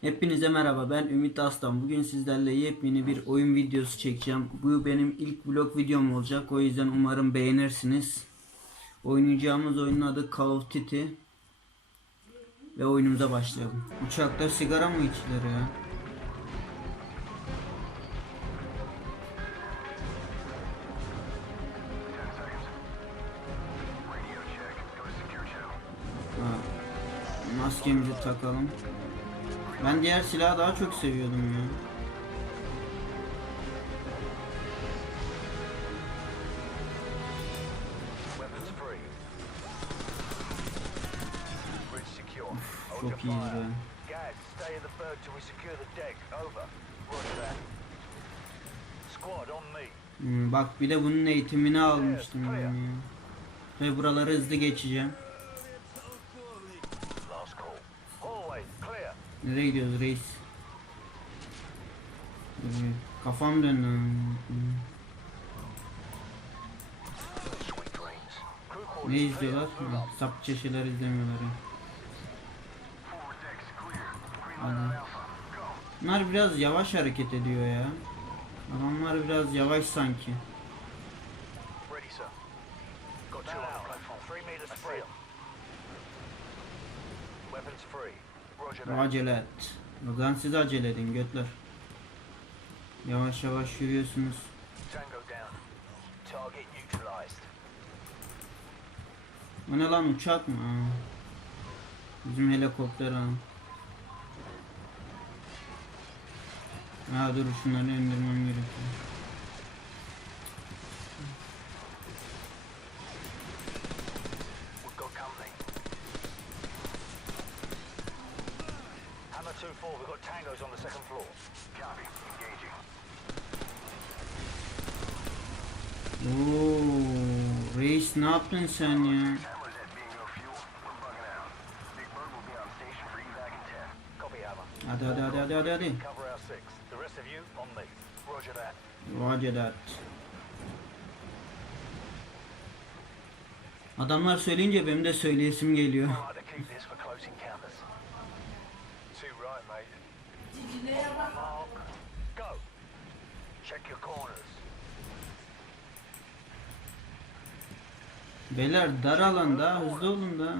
Hepinize merhaba ben Ümit Aslan. Bugün sizlerle yepyeni bir oyun videosu çekeceğim. Bu benim ilk vlog videom olacak. O yüzden umarım beğenirsiniz. Oynayacağımız oyunun adı Call of Duty. Ve oyunumuza başlayalım. Uçakta sigara mı içilir ya? Ha, Maskemizi takalım. Ben diğer silahı daha çok seviyordum ya. Your Çok fire. be. Hmm, bak bir de bunun eğitimini almıştım ben ya. Ve buraları hızlı geçeceğim. Nereye gidiyoruz reis? Ee, Kafam döndü. Ne izliyorlar? Ha, up. Sapıkça şeyler izlemiyorlar ya. Hadi. Bunlar biraz yavaş hareket ediyor ya. Adamlar biraz yavaş sanki. Weapons free. Acele et. Zaman siz acele edin götler. Yavaş yavaş yürüyorsunuz. O ne lan uçak mı? Aa. Bizim helikopter ha. Ha dur şunları indirmem gerekiyor. Oo, reis ne yaptın sen ya? Hammers at bingo fuel. We're bugging out. Big Bird will be on station for evac in 10. Copy, Hammer. Hadi hadi hadi hadi hadi hadi. Cover our 6. The rest of you, on me. Roger that. Adamlar söyleyince benim de söyleyesim geliyor. Alright, to keep Beyler dar alanda hızlı olun da.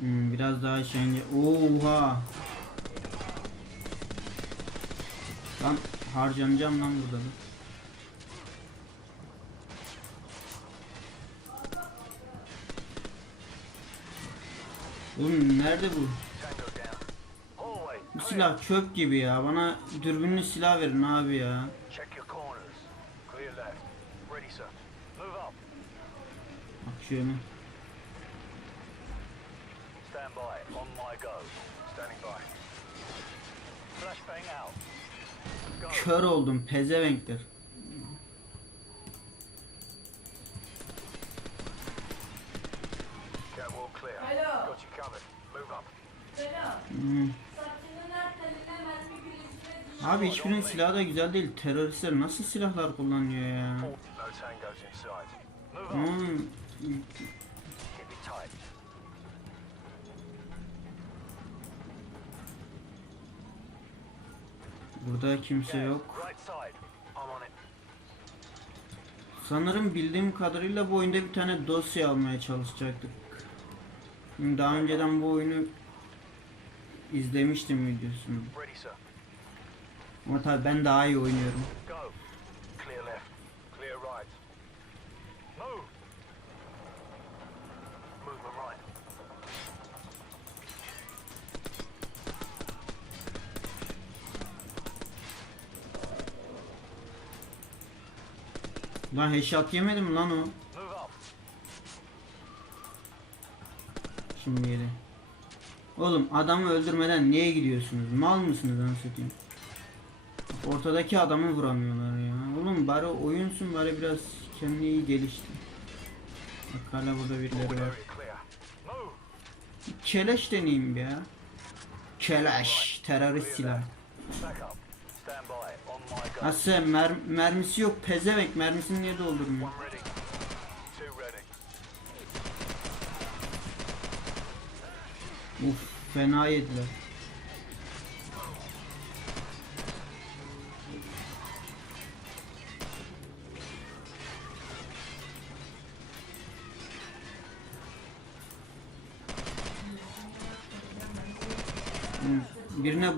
Hmm, biraz daha işkence. Oha. Lan harcanacağım lan burada. da. Oğlum nerede bu? Silah çöp gibi ya. Bana dürbünlü silah verin abi ya. Bak şöyle. Stand by. On my go. Abi hiçbirinin silahı da güzel değil. Teröristler nasıl silahlar kullanıyor ya? Hmm. Burada kimse yok. Sanırım bildiğim kadarıyla bu oyunda bir tane dosya almaya çalışacaktık. Daha önceden bu oyunu izlemiştim videosunu. Ama tabii ben daha iyi oynuyorum. Lan headshot yemedim lan o. Şimdi yedi. Oğlum adamı öldürmeden niye gidiyorsunuz? Mal mısınız anlatayım? Ortadaki adamı vuramıyorlar ya. Oğlum bari oyunsun bari biraz kendini iyi geliştir. Bak hala burada birileri var. Keleş deneyeyim bir ya. Keleş. Terörist silah. Asya mer mermisi yok pezevenk mermisini niye doldurmuyor? Uf fena yediler.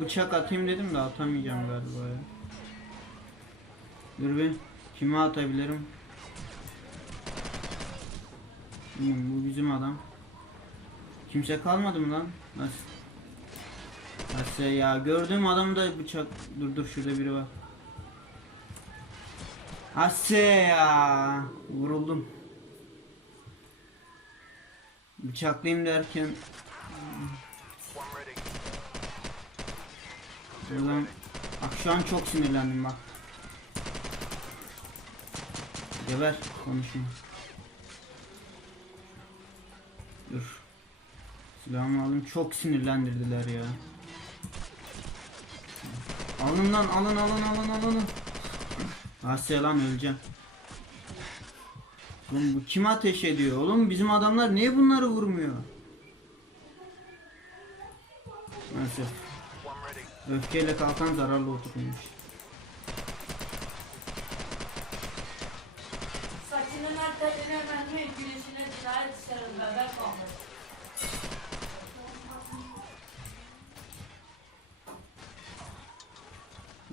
Bıçak atayım dedim de atamayacağım galiba ya. Dur bir. Kime atabilirim? Hı, bu bizim adam. Kimse kalmadı mı lan? Nasıl? Nasıl ya? Gördüğüm adamda bıçak... Dur dur şurada biri var. Asya ya. Vuruldum. Bıçaklayayım derken buradan... Bak şu an çok sinirlendim bak. Geber konuşma. Dur. Silahımı aldım çok sinirlendirdiler ya. Alın lan alın alın alın alın. Asya lan öleceğim. Oğlum bu kim ateş ediyor? Oğlum bizim adamlar niye bunları vurmuyor? Neyse. Öfkeyle kalkan zararlı oturmuş. Saçının teline mermi gülüşüne cinayet işlerim bebek olmuş.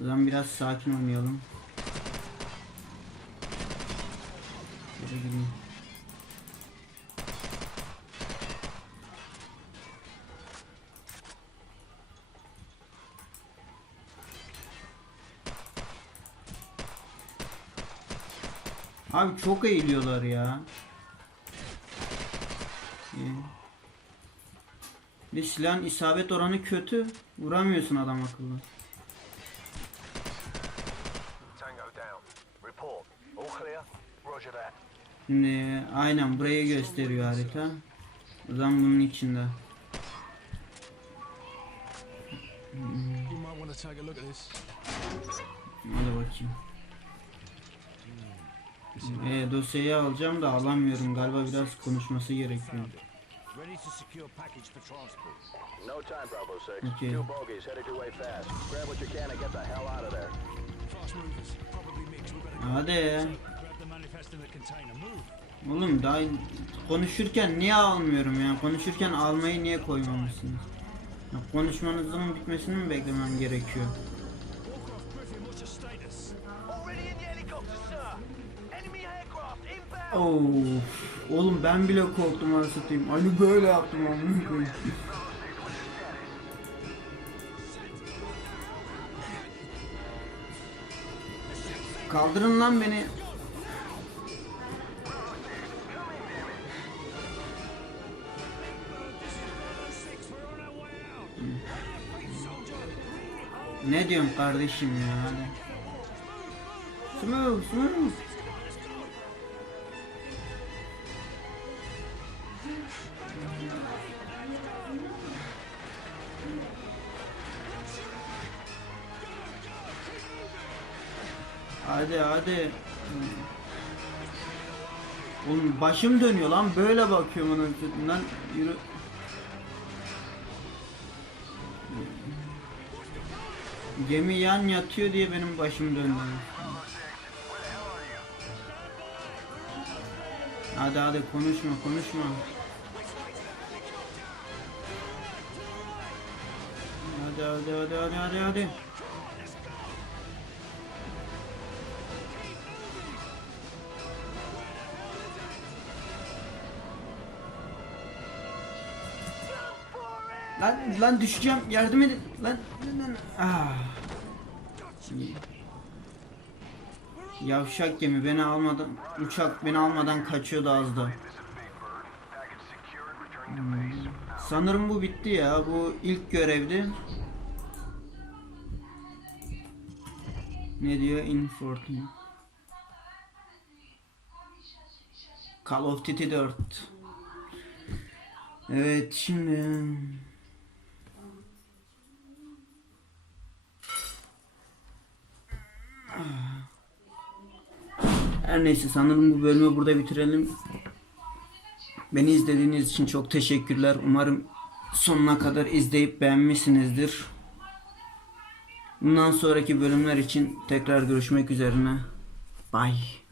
O zaman biraz sakin oynayalım. Şöyle gideyim. Abi çok eğiliyorlar ya. Ee, Bir silahın isabet oranı kötü. Vuramıyorsun adam akıllı. Şimdi aynen burayı gösteriyor harita. O zaman bunun içinde. You might E, dosyayı alacağım da alamıyorum. Galiba biraz konuşması gerekiyor. Ready to secure package for transport. No time, Bravo 6. Okay. Two bogeys headed your way fast. Grab what you can and get the hell out of there. Fast movers, probably mixed. We're gonna Hadi ya. grab the manifest in the container. Move. Oğlum daha konuşurken niye almıyorum ya? Konuşurken almayı niye koymamışsınız? Ya konuşmanızın bitmesini mi beklemem gerekiyor? Of. Oğlum ben bile korktum satayım. Ali böyle yaptım koyayım. Kaldırın lan beni. Ne diyorum kardeşim ya. Smooth, smooth. Hadi hadi. Oğlum başım dönüyor lan böyle bakıyorum onun üstünden yürü. Gemi yan yatıyor diye benim başım döndü. Hadi hadi konuşma konuşma. Hadi hadi hadi hadi hadi hadi. Lan lan düşeceğim yardım edin lan. lan, lan. Ah. Yavşak gemi beni almadan uçak beni almadan kaçıyordu az da. Base. Sanırım bu bitti ya. Bu ilk görevdi. Ne diyor? In 14. Call of Duty 4. Evet şimdi Her neyse sanırım bu bölümü burada bitirelim. Beni izlediğiniz için çok teşekkürler. Umarım sonuna kadar izleyip beğenmişsinizdir. Bundan sonraki bölümler için tekrar görüşmek üzerine. Bye.